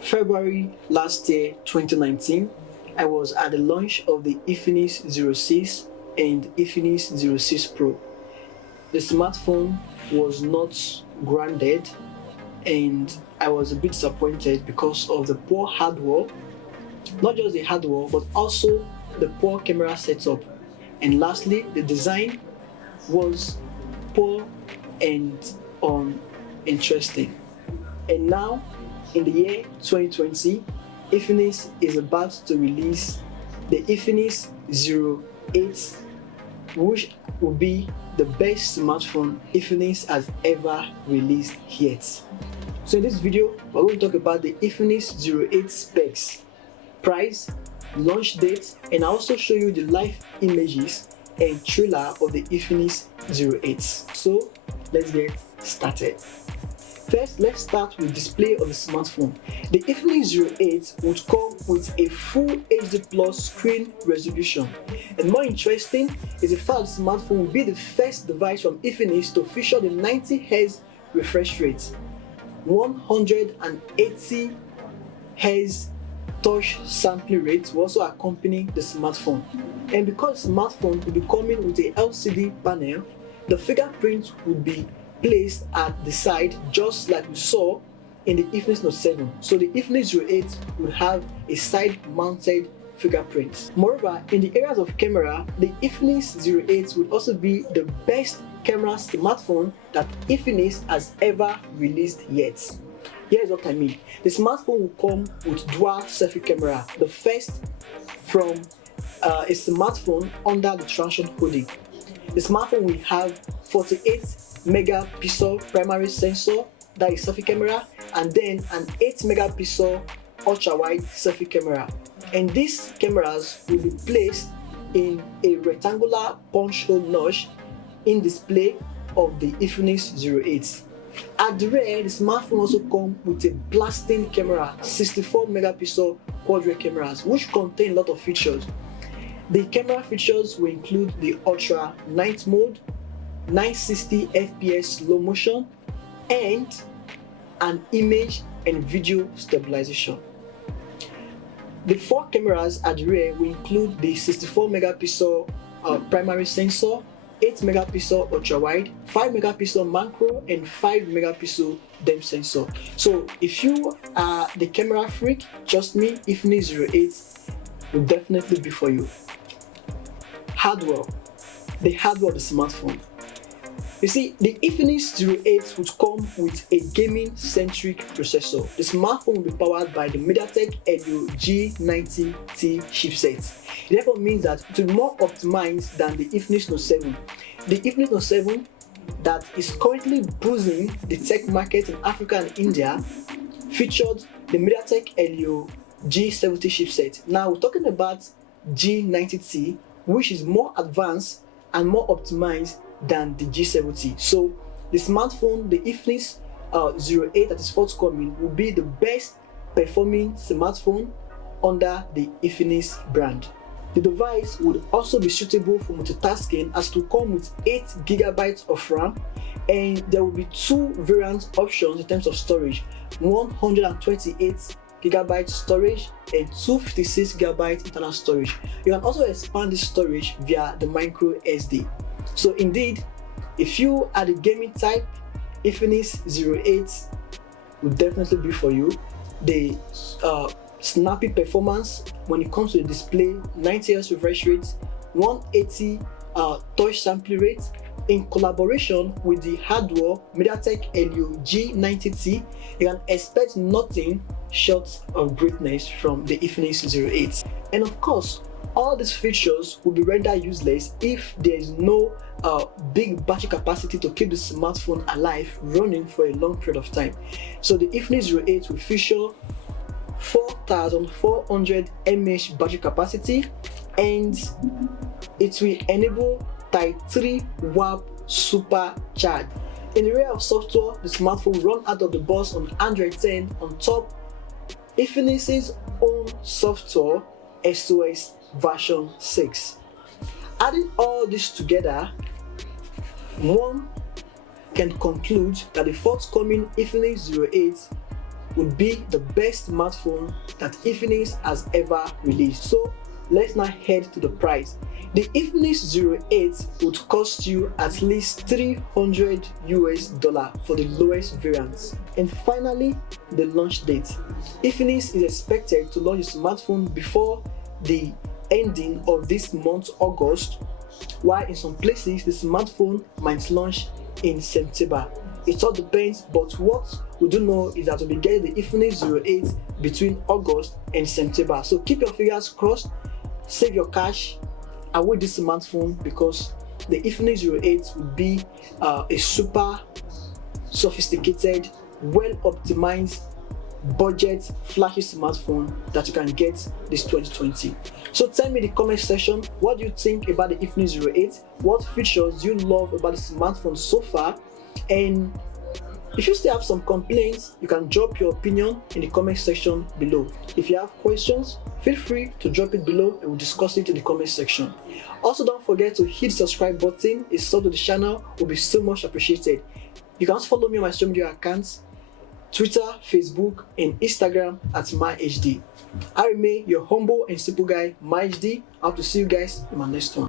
February last year, 2019, I was at the launch of the Infinix Zero 6 and Infinix Zero 6 Pro. The smartphone was not grounded and I was a bit disappointed because of the poor hardware, not just the hardware but also the poor camera setup, and lastly the design was poor and uninteresting. And now in the year 2020, Infinix is about to release the Infinix Zero 8, which will be the best smartphone Infinix has ever released yet. So in this video, we're going to talk about the Infinix Zero 8 specs, price, launch date, and I'll also show you the live images and trailer of the Infinix Zero 8. So let's get started. First, let's start with display of the smartphone. The Infinix Zero 8 would come with a full HD Plus screen resolution. And more interesting is the fact that the smartphone will be the first device from Infinix to feature the 90Hz refresh rate, 180 Hz touch sampling rate will also accompany the smartphone. And because the smartphone will be coming with a LCD panel, the fingerprint would be placed at the side just like we saw in the Infinix Note 7. So the Infinix Zero 8 would have a side mounted fingerprint. Moreover, in the areas of camera, the Infinix Zero 8 would also be the best camera smartphone that Infinix has ever released yet. Here's what I mean. The smartphone will come with dual selfie camera, the first from a smartphone under the Transsion hooding. The smartphone will have 48 megapixel primary sensor, that is selfie camera, and then an 8 megapixel ultra wide selfie camera. And these cameras will be placed in a rectangular punch hole notch in display of the Infinix Zero 8. At the rear, the smartphone also comes with a blasting camera, 64 megapixel quad rear cameras, which contain a lot of features. The camera features will include the ultra night mode, 960 fps slow motion, and an image and video stabilization. The four cameras at the rear will include the 64 megapixel primary sensor, 8 megapixel ultra wide, 5 megapixel macro, and 5 megapixel depth sensor. So if you are the camera freak, trust me, Infinix Zero 8 will definitely be for you. Hardware, the hardware of the smartphone. You see, the Infinix Zero 8 would come with a gaming-centric processor. The smartphone will be powered by the Mediatek Helio G90T Chipset. It therefore means that it will be more optimized than the Infinix Note 7. The Infinix Note 7 that is currently booming the tech market in Africa and India featured the Mediatek Helio G70 chipset. Now we're talking about G90T, which is more advanced and more optimized than the G70. So the smartphone, the Infinix Zero 8 that is forthcoming, will be the best performing smartphone under the Infinix brand. The device would also be suitable for multitasking as to come with 8 GB of RAM, and there will be two variant options in terms of storage: 128 GB storage and 256 GB internal storage. You can also expand this storage via the micro SD. So indeed, if you are the gaming type, Infinix Zero 8 will definitely be for you. The snappy performance when it comes to the display, 90Hz refresh rate, 180 touch sampling rate, in collaboration with the hardware Mediatek Helio G90T, you can expect nothing short of greatness from the Infinix Zero 8. And of course, all these features will be rendered useless if there is no big battery capacity to keep the smartphone alive running for a long period of time. So the Infinix Zero 8 will feature 4400 mAh battery capacity, and it will enable Type 3 WAP supercharge. In the area of software, the smartphone will run out of the box on Android 10 on top Infinix's own software, SOS version 6. Adding all this together, one can conclude that the forthcoming Infinix Zero 8 would be the best smartphone that Infinix has ever released. So let's now head to the price. The Infinix Zero 8 would cost you at least $300 for the lowest variants. And finally, the launch date. Infinix is expected to launch the smartphone before the ending of this month, August, while in some places the smartphone might launch in September. It all depends, but what we do know is that we'll be getting the Infinix Zero 8 between August and September. So keep your fingers crossed, save your cash, await this smartphone, because the Infinix Zero 8 will be a super sophisticated, well optimized, budget flashy smartphone that you can get this 2020. So tell me in the comment section, what do you think about the Infinix Zero 8? What features do you love about the smartphone so far? And if you still have some complaints, you can drop your opinion in the comment section below. If you have questions, feel free to drop it below and we'll discuss it in the comment section. Also, don't forget to hit the subscribe button. A sub to the channel will be so much appreciated. You can also follow me on my social media accounts, Twitter, Facebook, and Instagram at MyHD. I remain your humble and simple guy, MyHD. I hope to see you guys in my next one.